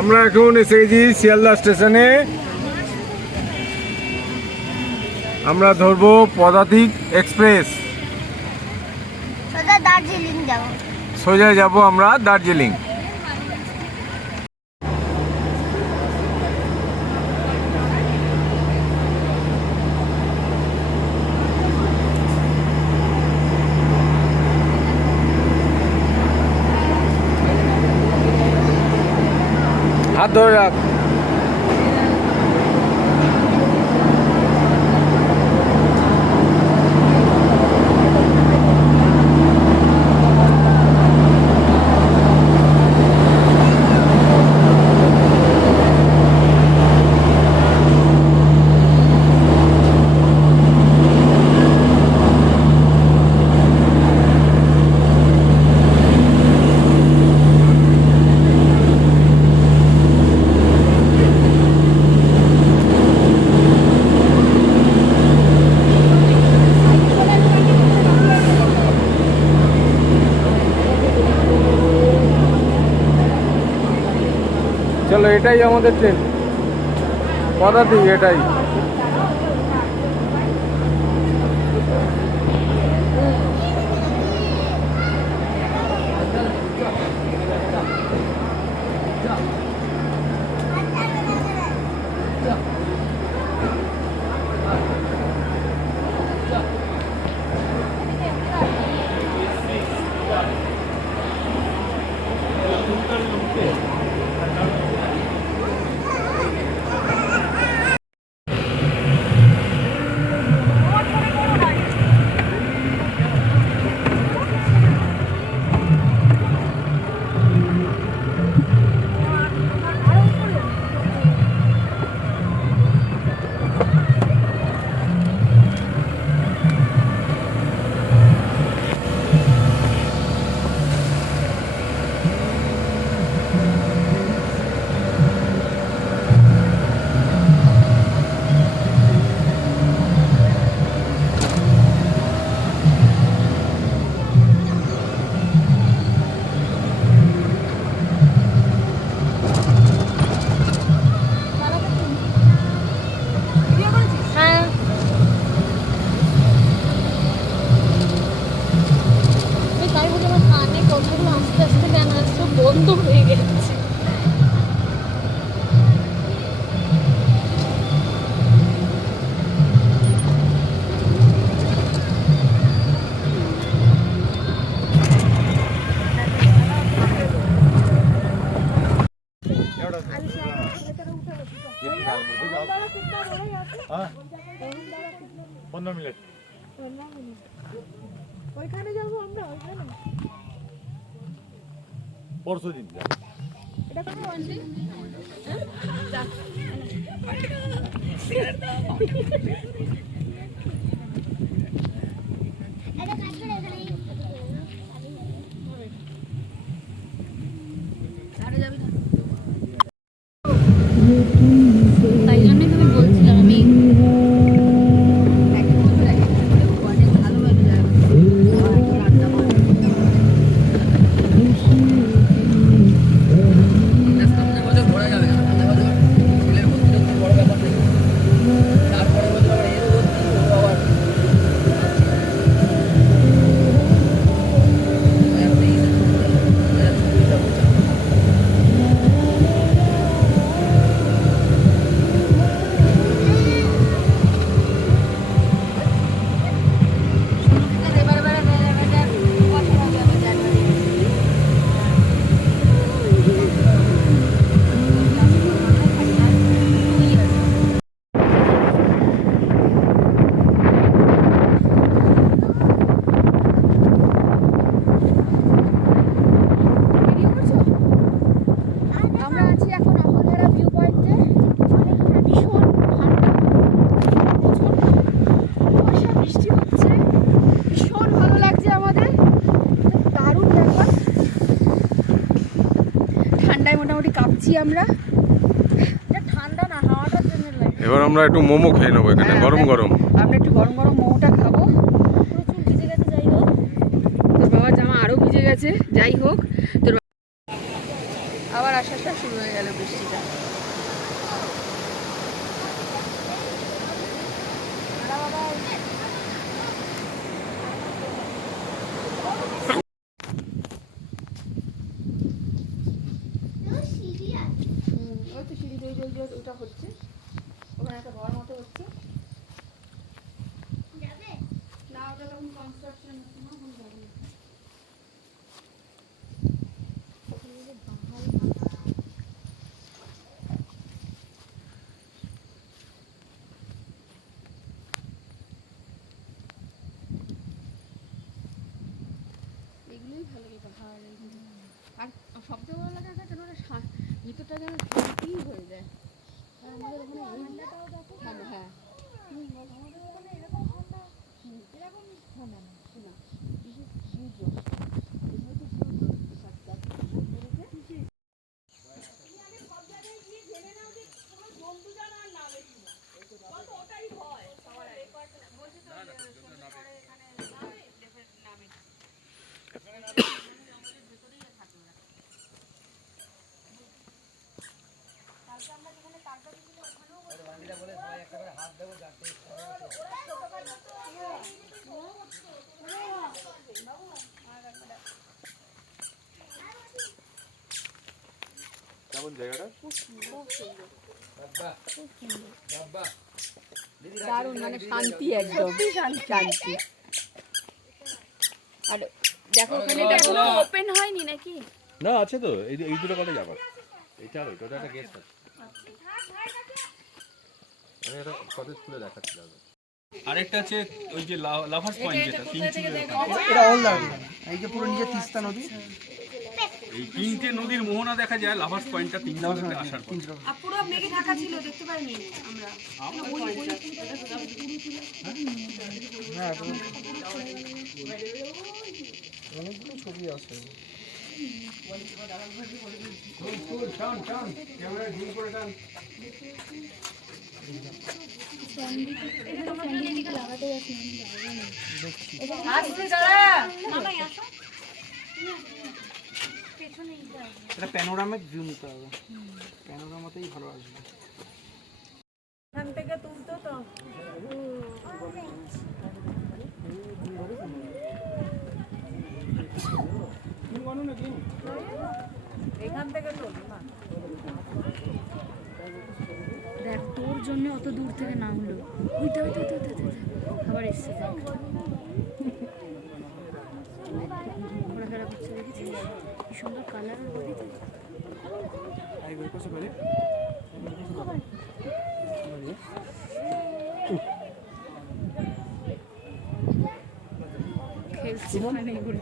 আমরা এখন এসে গেছি শিয়ালদা স্টেশনে। আমরা ধরবো পদাতিক এক্সপ্রেস, সোজা যাব আমরা দার্জিলিং। হাত ধরে রাখ। চলো, এটাই আমাদের ট্রেন, পদাতিক এটাই। বন্ধ হয়ে গেছে। ওইখানে যাবো আমরা, ওইখানে পরশু দিন এটা কত আছে? তাই জন্যই তুমি বলছিলাম আমি আমরা। এটা ঠান্ডা না, হাওয়াটার জন্য লাগে। এবার আমরা একটু মোমো খেয়ে নেবো এখানে, গরম গরম। আমরা একটু গরম গরম মোমোটা খাবো। প্রচুর ভিজে গেছে, যাই হোক। তোর বাবার জামা আরো ভিজে গেছে, যাই হোক। তোর আবার আশা শুরু হয়ে গেল বৃষ্টিটা। ওই তো সিঁড়ি দিয়ে ওটা হচ্ছে, ওখানে একটা ঘর মতো হচ্ছে না, ওটা তখন কনস্ট্রাকশন হচ্ছে না, এখন যাবে না। এগুলোই ভালো লাগে, পাহাড় আর সবচেয়ে ভালো লাগে কেন ওটা ভিতরটা যেন শান্তি হয়ে যায়। আর আমাদের ওখানে ঠান্ডাটাও দেখো। ঠান্ডা, হ্যাঁ আমাদের ওখানে এরকম ঠান্ডা, এরকম ঠান্ডা না শোনা, কেমন জায়গাটা? দারুণ, মানে শান্তি, একদম শান্তি। আর দেখো ওখানে এখনো ওপেন হয়নি নাকি? না আছে তো, এই দুটো কথা যাবার, এইটা আর ওইটা একটা গেস্ট আছে। আমি এটা কটেজ খুলে দেখাচ্ছি দাদা। আরেকটা আছে ওই যে লাভার্স পয়েন্ট, যেটা এটা অনলাইন, এই যে পুরো নিচে তিস্তা নদী, এই তিনটে নদীর মোহনা দেখা যায় লাভার্স পয়েন্টটা তিনটা আসার পর। আর পুরো মেঘে ঢাকা ছিল, দেখতে পাইনি আমরা। হ্যাঁ অনেকগুলো ছবি আছে। এটা প্যানোরামিক ভিউ নিতে হবে, প্যানোরামাতেই ভালো আসবে। এখান থেকে তুলতো তো। এখান থেকে তুলি না, দেখ তোর জন্য অত দূর থেকে নামলো, আবার এসছে ঘোরাফেরা করছে, দেখেছিস কি সুন্দর কালার বডিতে। খেলছি মানে ঘুরে